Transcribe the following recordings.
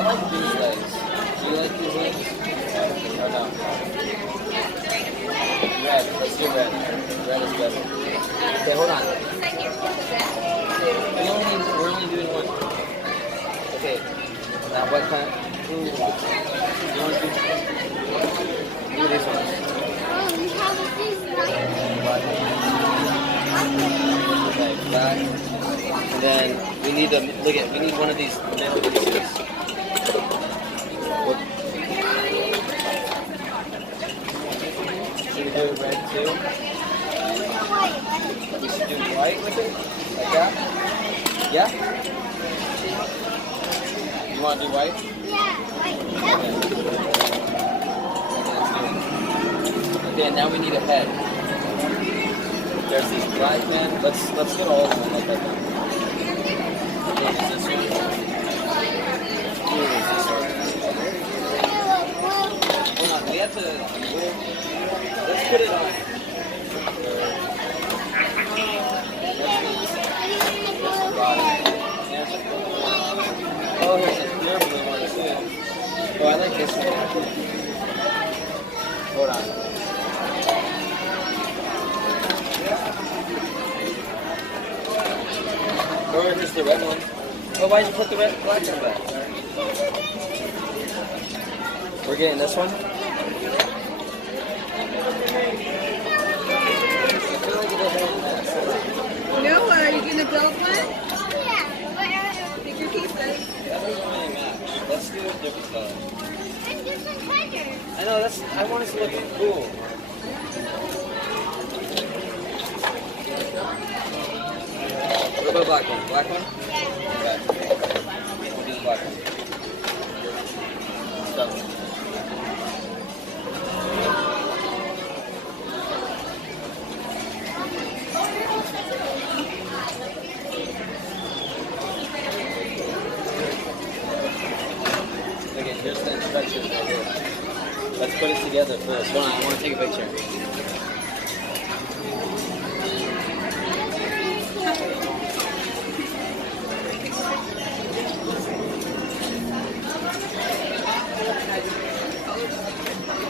I like these legs. Do you like these legs? Or no? Red. Let's do red. Red is better. Okay, hold on. We're only doing one. Okay. Now what kind? You want to do these ones? Okay, black. And then we need to look at. We need one of these middle pieces. Should we do red too? We should do white with it, like that. Yeah. You want to do white? Okay, and now we need a head. There's these black men. Let's get all of them like that. Okay, is this one? Ooh, is this one? Hold on, we have to. Let's put it on. Oh, here's a pure blue one too. Oh, I like this one. Hold on. Oh, here's the red one. Oh, why'd you put the red black one back? We're getting this one. Noah, are you gonna build one? Yeah. Pick your pieces. That doesn't really match. Let's do a different color. And different colors. I know, I want it to look cool. What about black one? Black one? Okay. We'll do the black one. Let's go. Okay, here's the instructions right here. Let's put it together first. Hold on, I want to take a picture.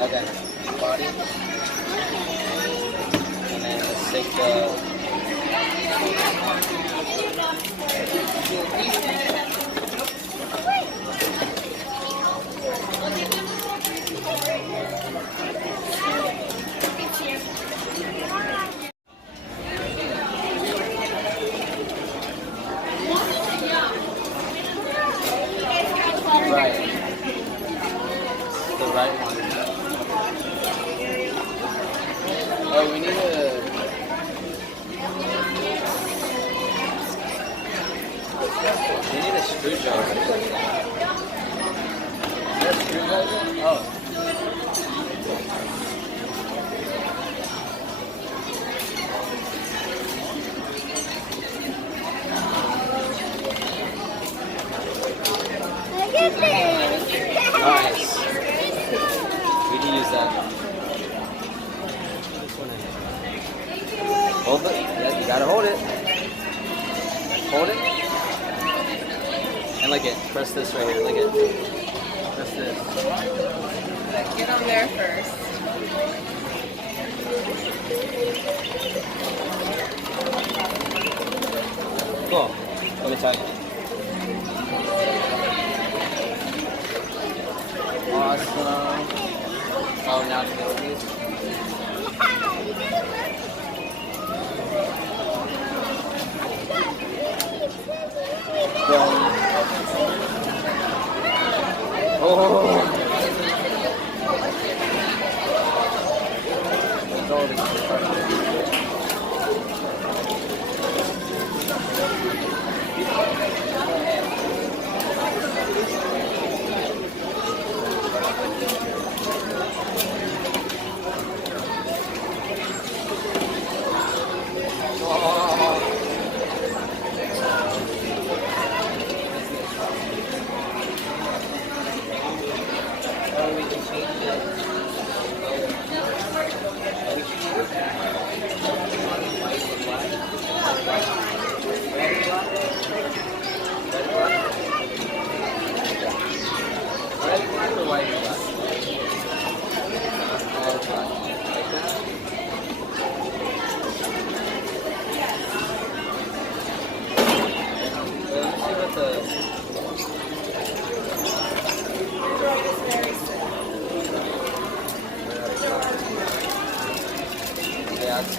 Okay, body. And then let's take the... Right. The right one. Oh, we need a... We need a screwdriver. Is that a screwdriver? Oh. Look at this. Nice. We can use that. Hold it. Yeah, you gotta hold it. Hold it. And lick it. Press this right here. Lick it. Press this. Get them there first. Cool. Let me tell you. Awesome. Oh, now the middle piece. Oh.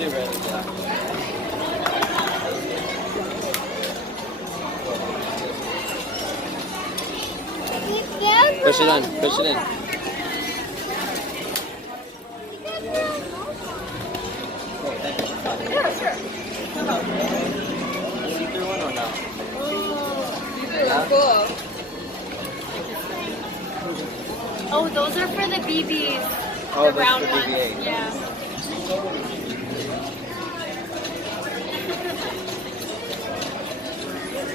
too, really. Yeah. Push it in. Push it in. Yeah, sure. See-through one or no? These are cool. Oh, those are for the BBs. Oh, The that's round for ones. BB-8. Yeah.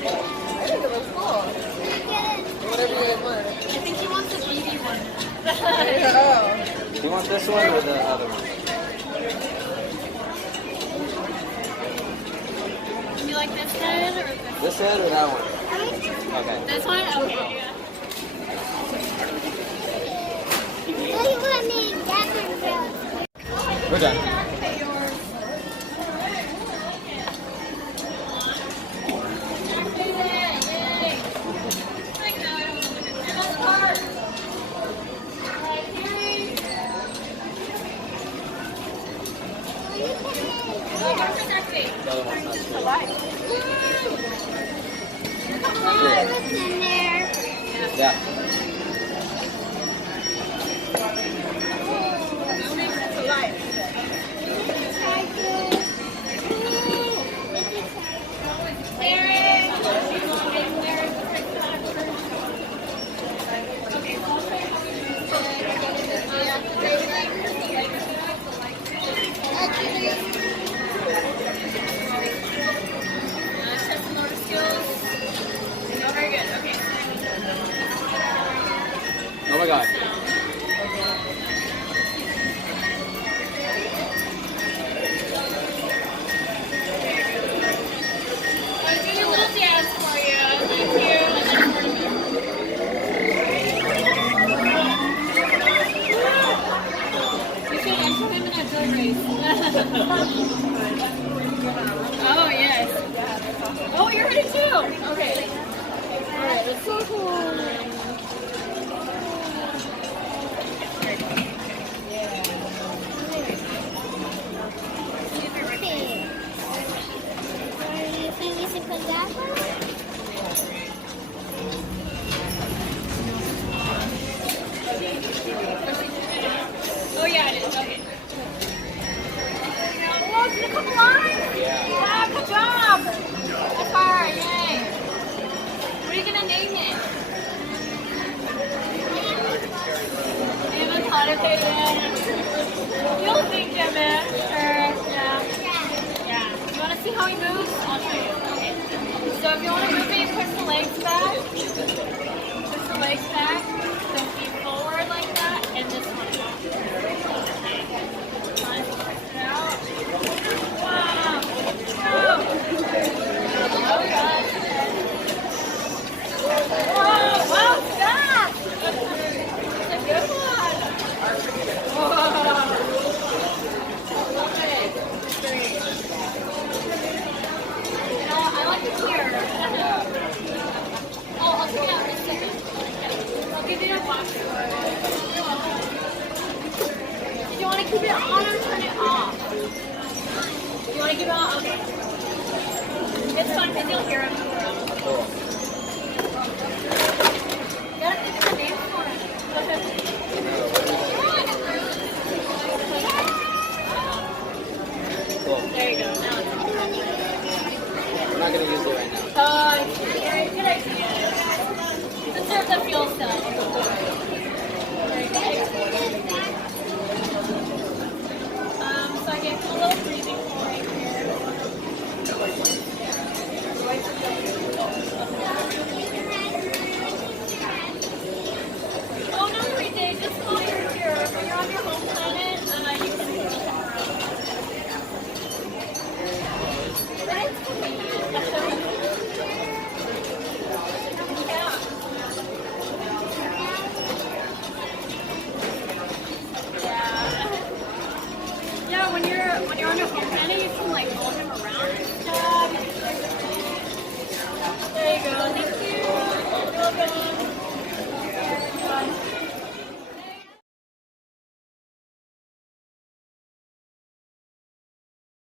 I think it looks cool. Whatever you guys want. I think he wants the BB one. Oh. Do you want this one or the other one? You like this head or this? This head or that one? Okay. This one? Okay. Yeah. We're done. The other one's not sweet. What's in there? Yeah. Oh my god. I'll do a little dance for you. Thank you. You should enter him in a good race. Oh, yes. Oh, you're ready too. Okay. Alright, that's so cool. Oh, yeah, it is. Okay. Oh, did it come alive? Yeah. Wow, good job. That's hard. Yay. What are you going to name it? You haven't thought of it yet? You'll think of it. Sure. Yeah. Yeah. You want to see how he moves? I'll show you. Okay. So if you want to move it, you push the legs back. Push the legs back. Then feet forward like that. And this one. Wow. Go. Oh, God. Whoa. Wow, stop. It's a good one. Whoa. Okay. Great. I like it here. Oh, I'll take it out in a second. I'll give you your box. Did you want to keep it on or turn it off? You want to keep it on? Okay. It's fun because you'll hear him. Cool. You gotta think of the name for it. Cool. There you go. Now it's on. I'm not gonna use it right now. Good idea. Conserve the fuel cell.